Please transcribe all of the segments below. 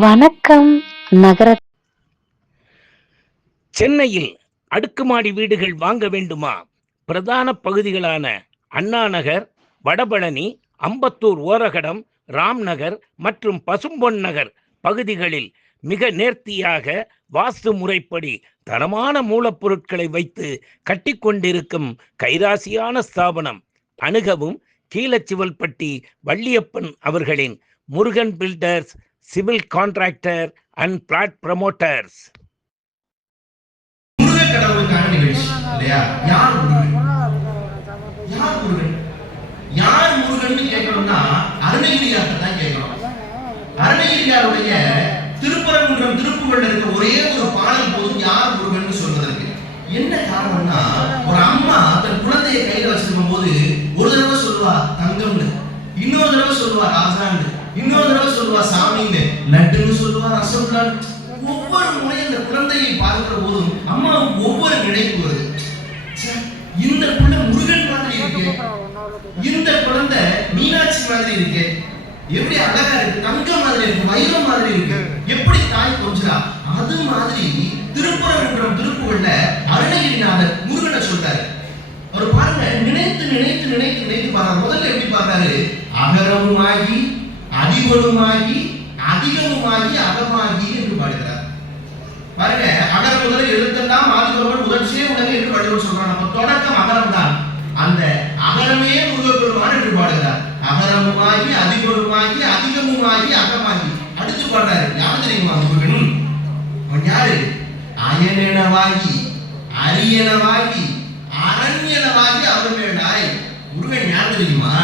வணக்கம். நகர சென்னையில் அடுக்குமாடி வீடுகள் வாங்க வேண்டுமா? பிரதான பகுதிகளான அண்ணா நகர், வடபழனி, அம்பத்தூர் ஓரகடம், ராம் நகர் மற்றும் பசும்பொன் நகர் பகுதிகளில் மிக நேர்த்தியாக வாஸ்து முறைப்படி தரமான மூலப்பொருட்களை வைத்து கட்டிக்கொண்டிருக்கும் கைராசியான ஸ்தாபனம். அணுகவும் கீழச்சிவல்பட்டி வள்ளியப்பன் அவர்களின் Murugan builders, civil contractor and flat promoters. கடவுளுக்கான நிகழ்ச்சி இல்லையா? யார் முருகன்? யார் முருகன்? யார் முருகன் கேட்கணும்னா அருணகிரியார்ட்ட தான் கேட்கணும். அருணகிரியாருடைய திருப்பரங்குன்றம் திருப்புகள்ல இருக்க ஒரே ஒரு பாடல் போதும் யார் முருகன் சொல்வதற்கு. என்ன காரணம்னா, ஒரு அம்மா தன் குழந்தையை கையில வச்சிருக்கும் போது ஒரு தடவை சொல்லுவா தங்கம்னு, இன்னொரு தடவை சொல்லுவா ராசான்னு, இன்னொரு தடவை சொல்லுவா சாமின்னு, லட்டுன்னு சொல்லுவா, ரசகுல்லான்னு. ஒவ்வொரு முறையும் அந்த குழந்தையை பார்க்கிற போதும் அம்மாவுக்கு ஒவ்வொரு நினைப்பு வருது. இந்த குழந்தை முருகன் மாதிரி இருக்கு, இந்த குழந்தை மீனாட்சி மாதிரி இருக்கு, எப்படி அழகா இருக்கு, தங்கம் மாதிரி இருக்கு, வைரம் மாதிரி இருக்கு, எப்படி தாய் கொஞ்சரா. அது மாதிரி திருப்பரங்குன்றம் திருப்புகள்ல அருணகிரிநாதர் முருகனை சொல்றாரு. அவர் பாருங்க, நினைத்து நினைத்து நினைத்து நினைத்து பாருங்க. முதல்ல எப்படி பாருறாரு? அகரமுமாகி அதிபனுமாகி அதிகமுமாகி அகமாகி என்று பாடுகிறார். பாருங்க, அகர முதல் எழுத்தெல்லாம் ஆதிபகவன் முதற்சியே உடனே என்று வள்ளுவர் சொல்றான். அப்ப தொடக்கம் அகரம் தான். அந்த அகரமே முருகப்பெருமான் என்று பாடுகிறார். அகரமுமாகி அதிபனுமாகி அதிகமுமாகி அகமாகி. அடுத்து பாடுறாரு, யார் தெரியுமா முருகன்? அவன் யாரு? அயனெனவாகி அரியனவாகி அரண்யனவாகி அவர்மேடாய். முருகன் யார் தெரியுமா?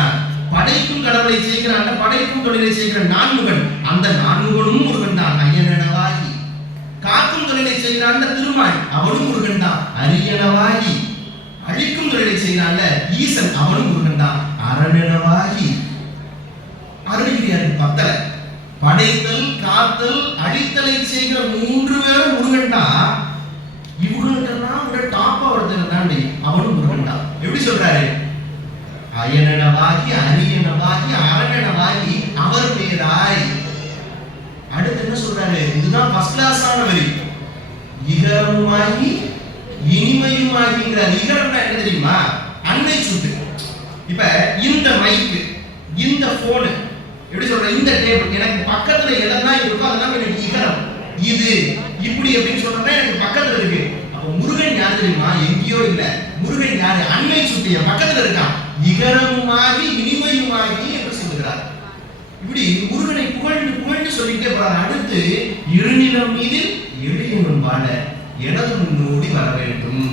படைக்கும் கடவுளை செய்கிறான், படைக்கும் தொழிலை செய்கிற நான்முகன். அந்த நான்முகனும் முருகன் தான். அயனெனவாகி காக்கும் தொழிலை செய்கிறான் திருமால், அவனும் முருகன் தான். அரியனவாகி அழிக்கும் தொழிலை செய்கிறான் ஈசன், அவனும் முருகன் தான். அரணனவாகி அருணகிரியாரின் பத்தல படைத்தல் காத்தல் அழித்தலை செய்கிற மூன்று பேரும் முருகன் தான். இவங்களுக்கெல்லாம் விட டாப்பா ஒருத்தர் தாண்டி அவனும் முருகன் தான். எப்படி சொல்றாரு? அயனனவாகி அரியனவாகி அரணனவாகி அவர் பேராய். அடுத்து என்ன சொல்றாரு? இதுதான் ஃபர்ஸ்ட் கிளாஸான வரி. இகரமுமாகி இனிமையுமாகிங்கிற. இகரம்னா என்ன தெரியுமா? அன்னை சுட்டு. இப்ப இந்த மைக்கு, இந்த போனு, எப்படி சொல்ற, இந்த டேபிள், எனக்கு பக்கத்துல எதெல்லாம் இருக்கோ அதெல்லாம் எனக்கு இகரம். இது இப்படி அப்படின்னு சொல்றேன்னா எனக்கு பக்கத்துல இருக்கு. அப்ப முருகன் யார் தெரியுமா? எங்கேயோ இல்ல, முருகன் யாரு? அன்னை சுட்டிய பக்கத்துல இருக்கான். இகரமுமாகி இனிமையுமாகி என்று சொல்லுகிறார். இப்படி முருகனை புகழ்ந்து புகழ்ந்து சொல்லிட்டே போறார். அடுத்து இருநிலம் மீதில் எளியவன் வாழ எனது முன்னோடி வர வேண்டும்.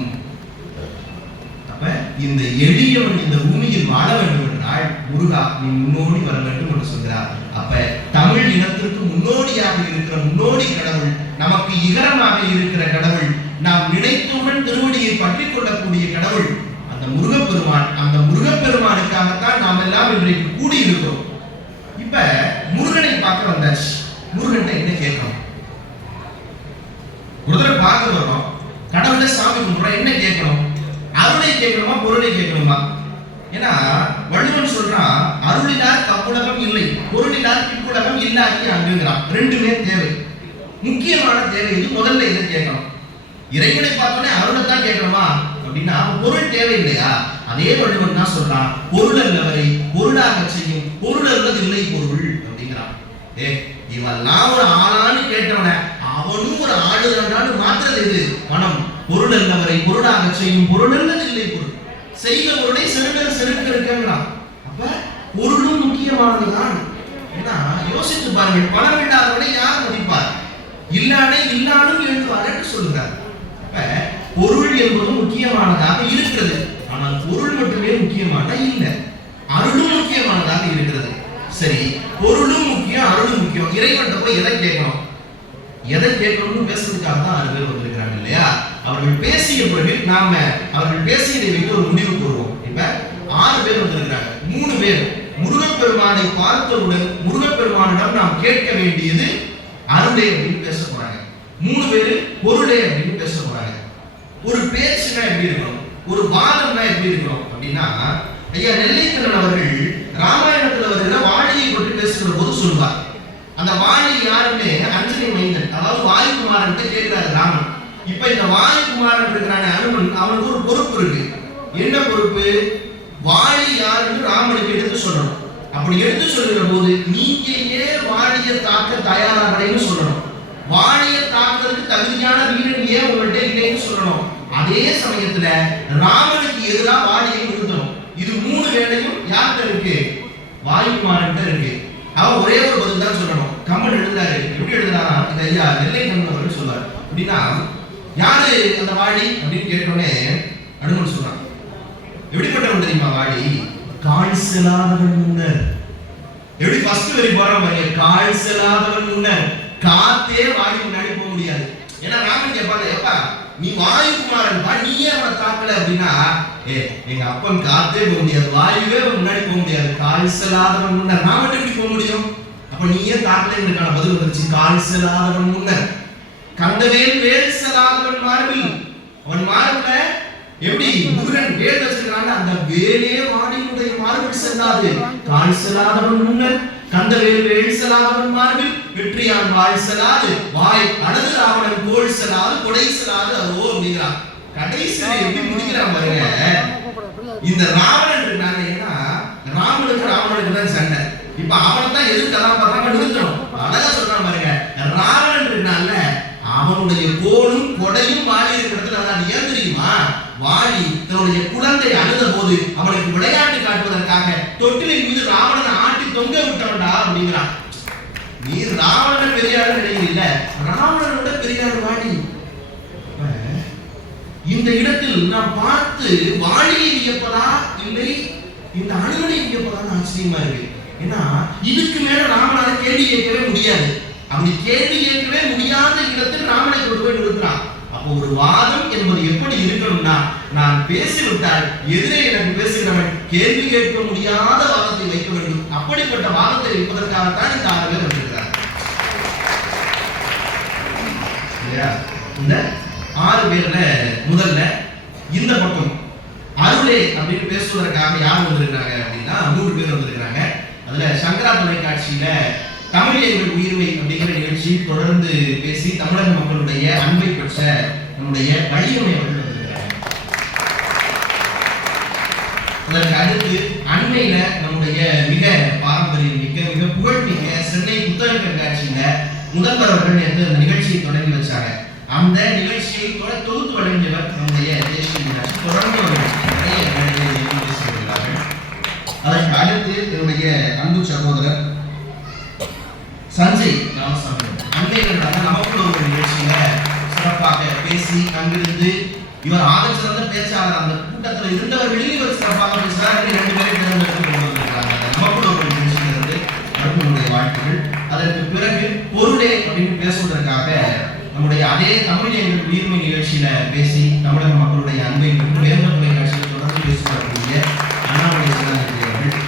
அப்ப இந்த எளியவன் இந்த பூமியில் வாழ வேண்டும் என்றால் முருகா நீ முன்னோடி வர வேண்டும் என்று சொல்கிறார். அப்ப தமிழ் இனத்திற்கு முன்னோடியாக இருக்கிற முன்னோடி கடவுள், நமக்கு இகரமாக இருக்கிற கடவுள், நாம் நினைத்தவுடன் திருவடியை பற்றி கொள்ளக்கூடிய கடவுள் அந்த முருகப்பெருமான். அந்த முருகப்பெருமானுக்காகத்தான் நாம் எல்லாம் இன்றைக்கு கூடி இருக்கிறோம். இப்ப முருகனை பார்க்க வந்தாச்சு. முருகன் என்ன கேட்கணும்? ஒரு தடவை பார்க்க வர்றோம், கடவுளை சாமி கும்பிடுறோம், என்ன கேட்கணும்? அருளை கேட்கணுமா பொருளை கேட்கணுமா? ஏன்னா வள்ளுவன் சொல்றான், அருளினார் கப்புலகம் இல்லை, பொருளினார் பிற்புலகம் இல்லாக்கி அங்குங்கிறான். ரெண்டுமே தேவை, முக்கியமான தேவை இது. முதல்ல இதை கேட்கணும். இறைவனை பார்த்தோன்னே அருளைத்தான் கேட்கணுமா அப்படின்னா பொருள் தேவை இல்லையா? அதே வள்ளுவன் தான் சொல்றான், பொருள் அல்லவரை பொருளாக செய்யும் பொருள் அல்லது இல்லை பொருள் அப்படிங்கிறான். இவெல்லாம் ஒரு ஆளான்னு கேட்டவன அவனும் ஒரு ஆளுதான்னு மாத்திரது இது பணம். பொருள் அல்லவரை பொருளாக செய்யும் பொருள் அல்லது இல்லை பொருள். செய்த பொருளை சிறுநர் செருக்கு இருக்கிறான். அப்ப பொருளும் முக்கியமானதுதான். ஏன்னா யோசித்து பாருங்கள், பணம் இல்லாதவனை யார் மதிப்பார்? இல்லானே இல்லாலும் எழுதுவார் என்று சொல்கிறார். அப்ப பொருள் என்பது முக்கியமானதாக இருக்கிறது. ஆனால் பொருள் மட்டுமே முக்கியமான இல்லை, அருளும் முக்கியமானதாக இருக்கிறது. சரி, பொருளும் முக்கியம் அருளும் முக்கியம். இறைவன்கிட்ட போய் எதை கேட்கணும்? எதை கேட்கணும்னு பேசுறதுக்காக தான் 6 பேர் வந்திருக்கிறாங்க இல்லையா? அவர்கள் பேசிய பிறகு நாம அவர்கள் பேசியதை வைத்து ஒரு முடிவு கூறுவோம். இப்ப 6 பேர் வந்திருக்கிறாங்க. 3 பேர் முருகப்பெருமானை பார்த்தவுடன் முருகப்பெருமானிடம் நாம் கேட்க வேண்டியது அருளே அப்படின்னு பேச போறாங்க. 3 பேர் பொருளே அப்படின்னு பேச போறாங்க. ஒரு பேச்சுனா எப்படி இருக்கணும், ஒரு வாதம்னா எப்படி இருக்கணும் அப்படின்னா, ஐயா நெல்லைக்கண்ணன் அவர்கள் ராமாயணத்துல வருகிற வாழையை பற்றி பேசுகிற போது சொல்வார். அந்த வாலி யாருன்னு அஞ்சலி மைந்தன், அதாவது வாயுகுமாரன் கேட்கிறாரு ராமன். இப்ப இந்த வாயுகுமாரன் இருக்கிறான அனுமன், அவனுக்கு ஒரு பொறுப்பு இருக்கு. என்ன பொறுப்பு? வாலி யாருன்னு ராமனுக்கு எடுத்து சொல்லணும். அப்படி எடுத்து சொல்லுகிற போது நீங்க ஏன் வாலியை தாக்க தயாராகலைன்னு சொல்லணும். வாலியை தாக்குறதுக்கு தகுதியான வீரன் ஏன் உங்கள்கிட்ட இல்லைன்னு சொல்லணும். அதே சமயத்துல ராமனுக்கு எதிராக வாலியை நிறுத்தணும். இது மூணு வேலையும் யார்கிட்ட இருக்கு? வாயுகுமாரன் இருக்கு. அவன் ஒரே ஒரு பதில் தான் சொல்லணும். கம்பன் எழுதுறாரு. எப்படி எழுதுறாரா? இந்த ஐயா நெல்லை கம்பன் அவர்கள் சொல்றாரு. அப்படின்னா யாரு அந்த வாலி அப்படின்னு கேட்டோடனே அனுமன் சொல்றான், எப்படிப்பட்டவன் தெரியுமா வாலி? கால் செல்லாதவன் முன்னர். எப்படி ஃபர்ஸ்ட் வரி போற மாதிரி கால் செல்லாதவன் முன்னர். காத்தே வாலி முன்னாடி போக முடியாது. ஏன்னா ராமன் கேட்பாங்க, எப்பா நீ வாயுகுமாரன் பா, நீயே அவனை தாக்கல அப்படின்னா, எங்க அப்பன் காத்தே போக முடியாது, வாயுவே முன்னாடி போக முடியாது, கால் செல்லாதவன் முன்னர். நான் மட்டும் எப்படி போக முடியும்? அப்ப நீயே தாக்கலைங்கிறதுக்கான பதில் வந்துருச்சு. கால் செல்லாதவன் முன்னர் கந்தவேல் வேல் செல்லாதவன் மார்பில். அவன் மார்பில எப்படி முருகன் வேல் வச்சிருக்காங்க, அந்த வேலே வாடியுடைய மார்பில் செல்லாது. கால் செல்லாதவன் முன்னர் கந்தவேல் வேல் செல்லாதவன் மார்பில் வெற்றியான் வாய் செல்லாது. வாய் அனது ராவணன் கோல் செல்லாது கொடை செல்லாது அதோ அப்படிங்கிறான். கடைசியில எப்படி முடிக்கிறான் பாருங்க. இந்த ராவணன் இருக்காங்க, ஏன்னா ராவணனுக்கு தான் சண்டை. இப்ப அவனை தான் எது கதாபாத்திரமா நிறுத்தணும். அழகா சொல்றான் பாருங்க. ராவணன் இருக்கான்ல, அவனுடைய கோலும் கொடையும் வாலி இருக்கிறதுல அதான் ஏன் தெரியுமா? வாலி தன்னுடைய குழந்தை அழுத போது அவனுக்கு விளையாட்டு காட்டுவதற்காக தொட்டிலின் மீது ராவணனை ஆட்டி தொங்க விட்டவன்டா அப்படிங்கிறான். நீ ராவணனை பெரியாரு நினைக்கிறீல்ல, ராவணனோட பெரியாரு வாலி. இந்த இடத்தில் நாம் பார்த்து வாலியை வியப்பதா இல்லை இந்த அனுமனை வியப்பதான் ஆச்சரியமா இருக்கு. ஏன்னா இதுக்கு மேல ராமனால கேள்வி கேட்கவே முடியாது. அப்படி கேள்வி கேட்கவே முடியாத இடத்தில் ராமனை கொண்டு போய் நிறுத்துறான். அப்போ ஒரு வாதம் என்பது எப்படி இருக்கணும்னா, நான் பேசிவிட்டால் எதிரே எனக்கு பேசுகிறவன் கேள்வி கேட்க முடியாத வாதத்தை வைக்க வேண்டும். அப்படிப்பட்ட வாதத்தை வைப்பதற்காகத்தான் இந்த 6 பேர் வந்திருக்கிறார். இந்த 6 பேர்ல முதல்ல இந்த பக்கம் அருளே அப்படின்னு பேசுவதற்காக யார் வந்திருக்கிறாங்க அப்படின்னா 3 பேர் வந்திருக்கிறாங்க. அதுல சங்கரா தொலைக்காட்சியில தமிழ் எங்கள் உயிர்மை அப்படிங்கிற நிகழ்ச்சி தொடர்ந்து பேசி தமிழக மக்களுடைய அன்பை பெற்ற நம்முடைய வள்ளியம்மை அவர்கள் வந்திருக்கிறாங்க. அதற்கு அடுத்து அண்மையில நம்முடைய மிக பாரம்பரியம் மிக்க மிக புகழ்மிக்க சென்னை புத்தக கண்காட்சியில முதல்வர் அவர்கள் நேற்று அந்த நிகழ்ச்சியை தொடங்கி வச்சாங்க. அந்த நிகழ்ச்சியை தொகுத்து வழங்கியவர் நம்முடைய தேசிய மீனாட்சி. தொடர்ந்து நிறைய பேசி வருகிறார்கள். அதற்கு அடுத்து என்னுடைய அன்பு சகோதரர் சஞ்சய் ராமசாமி அன்னைகள் நமக்குள்ள ஒரு நிகழ்ச்சியில சிறப்பாக பேசி அங்கிருந்து இவர் ஆகச்சிறந்த பேச்சாளர். அந்த கூட்டத்தில் இருந்தவர்களில் இவர் சிறப்பாக பேசுகிறார். 2 பேரை தேர்ந்தெடுத்து கொண்டு வந்திருக்கிறாங்க. நமக்குள்ள ஒரு நிகழ்ச்சியிலிருந்து நம்முடைய வாழ்த்துக்கள். அதற்கு பிறகு பொருளே அப்படின்னு பேசுவதற்காக நம்முடைய அதே தமிழ் எங்கள் உயிர்மை நிகழ்ச்சியில பேசி தமிழக மக்களுடைய அன்பை வேந்த தொலைக்காட்சியில் தொடர்ந்து பேசுவதற்குரிய அண்ணாமலை அவர்கள்.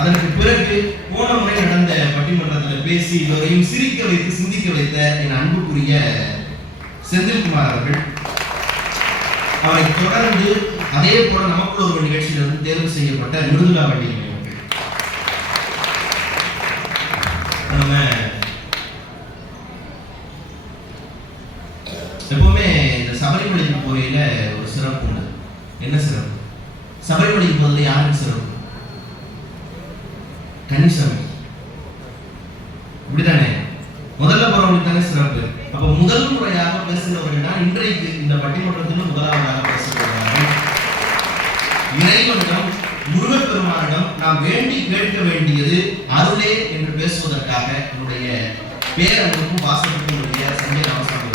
அதற்கு பிறகு போன முறை நடந்த பட்டிமன்றத்தில் பேசி இவரையும் சிரிக்க வைத்து சிந்திக்க வைத்த என் அன்புக்குரிய செந்தில்குமார் அவர்கள். அவரை தொடர்ந்து அதே போல நமக்குள்ள ஒரு நிகழ்ச்சியிலிருந்து தேர்வு செய்யப்பட்ட மிருதுளா வள்ளியம்மை அவர்கள். நம்ம எப்பவுமே இந்த சபரிமலைக்கு போயில ஒரு சிறப்பு உண்டு. என்ன சிறப்பு? சபரிமலைக்கு போதில் யாருக்கு சிறப்பு? கன்னிசாமி. இப்படித்தானே முதல்ல போறவங்களுக்கு தானே சிறப்பு. அப்ப முதல் முறையாக பேசுகிறவர்கள் தான் இன்றைக்கு இந்த பட்டிமன்றத்தில் முதலாவதாக பேசுகிறார்கள். இறைவனிடம் முருகப்பெருமானிடம் நாம் வேண்டி கேட்க வேண்டியது அருளே என்று பேசுவதற்காக என்னுடைய பேரன்புக்கும் வாசகத்தினுடைய சஞ்சய் ராமசாமி